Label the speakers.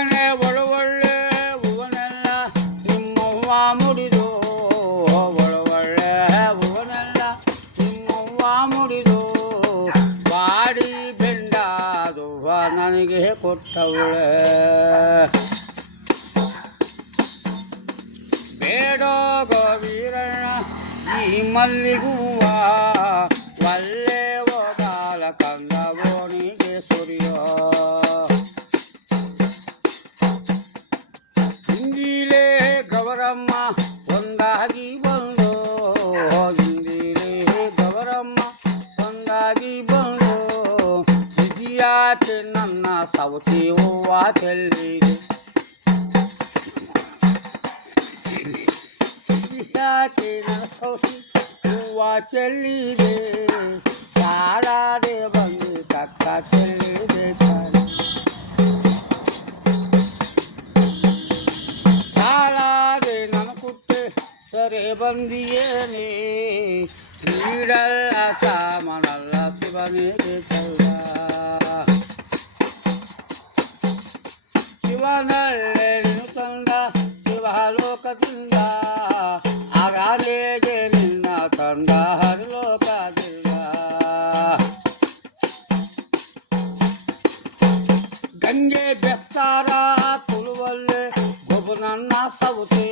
Speaker 1: ಮಗನೇ ಒಳಗೊಳ್ಳೆ ಹೂವನೆಲ್ಲ ನಿಮ್ಮವ್ವ ಮುಡಿದು. ಒಳಗೊಳ್ಳೆ ಹೂವನೆಲ್ಲ ನಿಮ್ಮವ್ವ ಮುಡಿದು. ಬಾಡಿ ಬೆಂಡಾದುವ ನನಗೆ ಕೊಟ್ಟವಳೆ. ಬೇಡೋ ಗೋವೀರಣ್ಣ ಈ ಮಲ್ಲಿಗೂವ લાગી ભણો જીગ્યા છે નામના સાવથી હોવા છેલ્લી છેલ્લી રે તારા રે બંગ કાકા છેલ્લી રે ಸರಿ ಬಂದಿಯೇನೆ ನೀಡಲ್ಲ ಸಾಮನಲ್ಲ ಶಿವನಿಗೆ ಚಲ್ಲ ಶಿವನಲ್ಲೇ ನೀನು ತಂದ ಶಿವಲೋಕದಿಂದ ಅಗಾನೆಗೆ ನಿನ್ನ ತಂದ ಹರಲೋಕದಿಂದ ಗಂಗೆ ಬೆತ್ತಾರ ತುಳುವಲ್ಲೆ ಗೊಬ್ಬು ನನ್ನ ಸೌತೆ